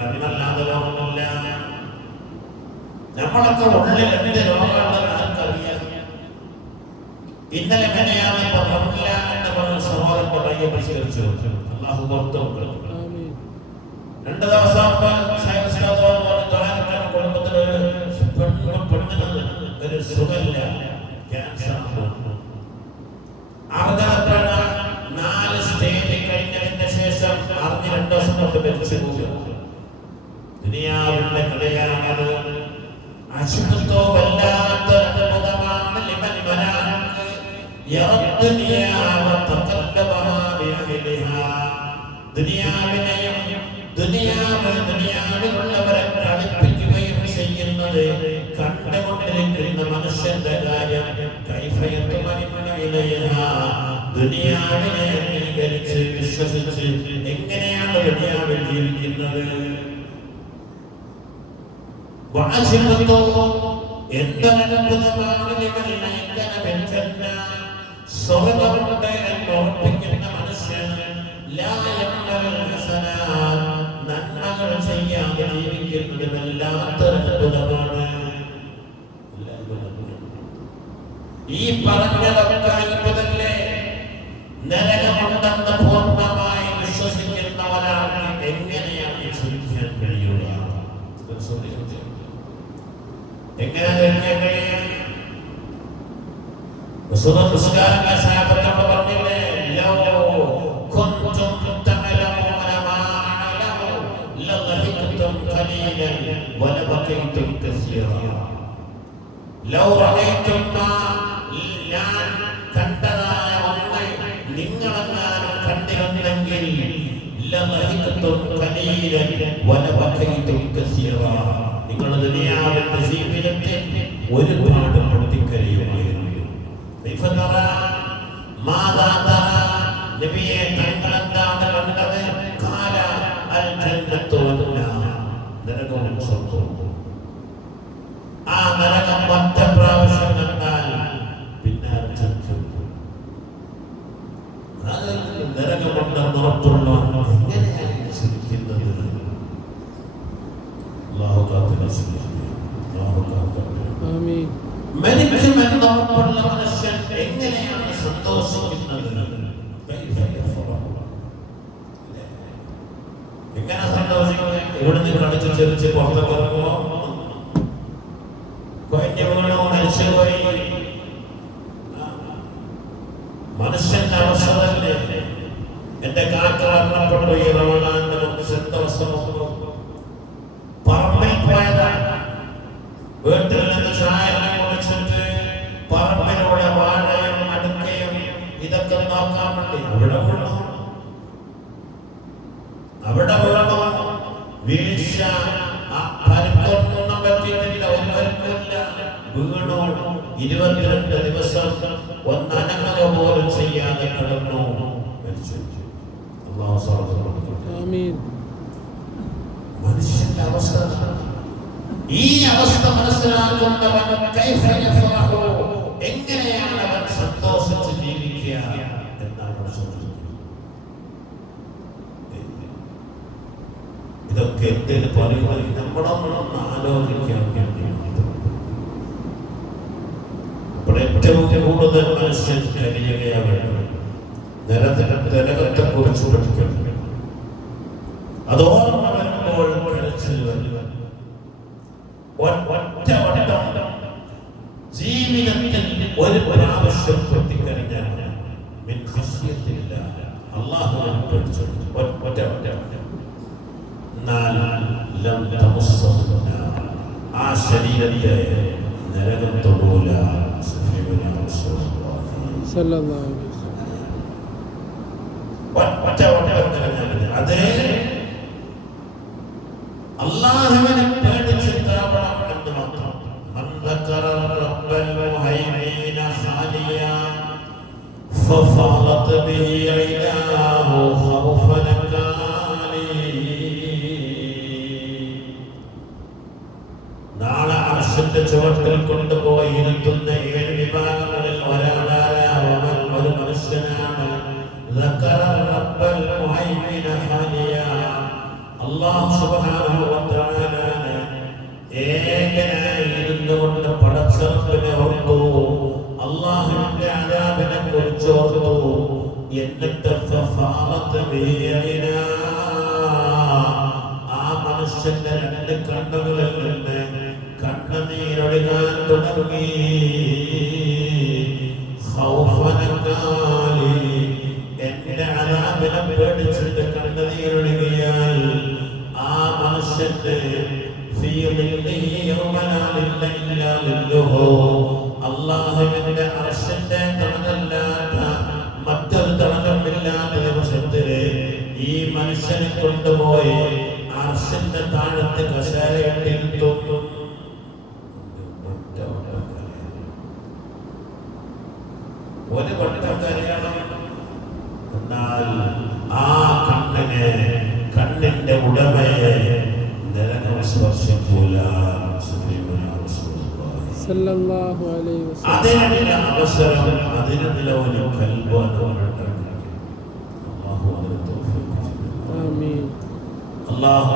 മരുന്നല്ലാതെ രോഗമില്ല. നമ്മളൊക്കെ ഉള്ളിൽ എന്ത് രോഗമുണ്ടെന്ന് ആർക്കറിയാം? ഇന്നലെ മെനയാണ് സഹോദരൻ പടയെ പരിശീലിച്ചു. അള്ളാഹു പുറത്തു. 2 ദിവസം കുടുംബത്തിലൊരു പെണ്ണിന് ഒരു സുഖമില്ല, ക്യാൻസർ. അവതരണ 4 സ്റ്റേജ് കഴിഞ്ഞതിന് ശേഷം അറിഞ്ഞ് 2 ദിവസം കൊണ്ട് മരിച്ചു പോകും. ദുനിയാവിന്റെ കഥയാണത്. അശുദ്ധത്തോ വല്ലാത്ത അത്ഭുതമാണ്. ലിമൻ മനാക്ക് യദ്ദുനിയാവ തഖല്ലബഹാ ബിഅഹ്ലിഹാ. ദുനിയാവിനെയും ദുനിയാവിലുള്ളവരെ കളിപ്പിക്കുകയും ചെയ്യുന്നത് കണ്ടുകൊണ്ടിരിക്കുന്ന മനുഷ്യന്റെ കാര്യം. ദുനിയാവിനെ അംഗീകരിച്ച് വിശ്വസിച്ച് എങ്ങനെയാണ് ദുനിയാവിൽ ജീവിക്കുന്നത്? സ്വർഗമുണ്ട് എന്ന് ഉറപ്പിക്കുന്ന മനുഷ്യൻ നന്മകൾ ചെയ്യാതെ ജീവിക്കുന്നത് വല്ലാത്തൊരു അത്ഭുതമാണ്. ഈ പറഞ്ഞതൊക്കെ അത്ഭുതമല്ലേ? നരകമുണ്ടെന്ന് പൂർണ്ണമായി വിശ്വസിക്കുന്ന ഒരാൾക്ക് എങ്ങനെയാണ് ജീവിക്കാൻ കഴിയുക? എങ്ങനെ കഴിയാൻ കഴിയും? പുസ്തകാരന്റെ സാഹബത്തോട് പറഞ്ഞില്ലേ, കണ്ടതായ ഒന്ന് നിങ്ങളെങ്ങാനും കണ്ടിരുന്നെങ്കിൽ നിങ്ങൾ ദുനിയാവിന്റെ ജീവിതത്തെ ഒരുപാട് പൊട്ടിക്കരയുമായിരുന്നു. നബിയെ തങ്ങളെന്താണ് കണ്ടത്? കാല അൽ ജന്നത്തു വന്നാർ. നരകവും സ്വർഗ്ഗവും. ആ നരകം 10 പ്രാവശ്യം കണ്ടാൽ പിന്നെ നരകമുണ്ടെന്ന് ഉറപ്പുള്ള എങ്ങനെയാണ് ചിന്തിക്കുന്നത്? അല്ലാഹു ഉറപ്പുള്ള മനുഷ്യൻ എങ്ങനെയാണ് സന്തോഷിക്കുന്നത്? എങ്ങനെ സന്തോഷിക്കുന്നത്? ഇവിടുന്ന് കളിച്ച് ചെറിച്ച് പുറത്തൊക്കെ ഇറങ്ങുമോ? മനുഷ്യന്റെ അവസ്ഥ തന്നെ. എന്റെ കാക്ക മരണപ്പെട്ടു. ഈ റമദാന്റെ പറമ്പിൽ പോയതാണ്. വീട്ടിൽ നിന്ന് ചായ കുടിച്ചിട്ട് പറമ്പിലൂടെ വാഴയും അടുക്കയും ഇതൊക്കെ നോക്കാൻ വേണ്ടി അവിടെ വീഴ്ച പരിക്കൊന്നും പറ്റിയിട്ടില്ല. ഒരു പരിക്കില്ല. വീണു. 22 ദിവസം ഒന്നനങ്ങ പോലും ചെയ്യാതെ കിടന്നു മരിച്ചു. മനുഷ്യന്റെ അവസ്ഥ. ഈ അവസ്ഥ മനസ്സിലാക്കുന്നവൻ എങ്ങനെയാണ് അവൻ സന്തോഷിച്ച് ജീവിക്കുക എന്നാണ് ചോദിക്കുന്നത്. ഇതൊക്കെ എന്തിന് പറയുന്നത്? നമ്മളൊന്നും ആലോചിക്കാൻ വേണ്ടിയാണ്. ഏറ്റവും കൂടുതൽ മനുഷ്യൻ കഴിയുകയാണ് നരകത്തെ കുറിച്ച് പഠിക്കണം. അതോർമ്മ വരുമ്പോൾ കരച്ചിൽ വരുവാൻ ഒറ്റ വട്ടം ജീവിതത്തിൽ ഒരു പ്രാവശ്യം പൊട്ടിക്കഴിഞ്ഞാൽ അല്ലാഹുവിനെ പഠിച്ചു ഒറ്റ ആ ശരീരത്തെ നരകം തൊടൂല. അതേ അല്ലാഹുവിനെ പേടിച്ചിട്ടാവണം എന്ന് മാത്രം. നാളെ അർശിന്റെ ചുവട്ടിൽ കൊണ്ടുപോയി ഇരുത്തുന്ന 7 വിഭാഗങ്ങളിൽ ഒരു മനുഷ്യനാണ്. അല്ലാഹു അല്ലാഹു സുബ്ഹാനഹു വ തആല ഏകനായിരുന്നു കൊണ്ട് പടച്ചറപ്പിനെ ഓർത്തു, അല്ലാഹുവിന്റെ അദാബിനെ കുറിച്ച് ഓർത്തു. എന്നിട്ട് ആ മനുഷ്യന്റെ രണ്ട് കണ്ണുകളിൽ നിന്ന് കണ്ണുനീരൊഴുകാൻ തുടങ്ങി. എന്റെ അദാബിനെ പേടിച്ചിട്ട് കണ്ണുനീരൊഴുകിയാൽ ആ മനുഷ്യന്റെ അല്ലാഹുവിന്റെ അർശിന്റെ തണലല്ലാത്ത മറ്റൊരു തണലുമില്ലാത്ത ദിവസത്തില് ഈ മനുഷ്യനെ കൊണ്ടുപോയി അർശിന്റെ താഴത്ത് കസേരയിട്ടിരുത്തും. ഒരു കൊട്ടക്കരയാണ്. എന്നാൽ ആ കണ്ണിന്റെ ഉടമയെ സ്പർശിക്കൂല. അതിനുള്ള അവസരം, അതിനുള്ള ഒരു അല്ലാഹു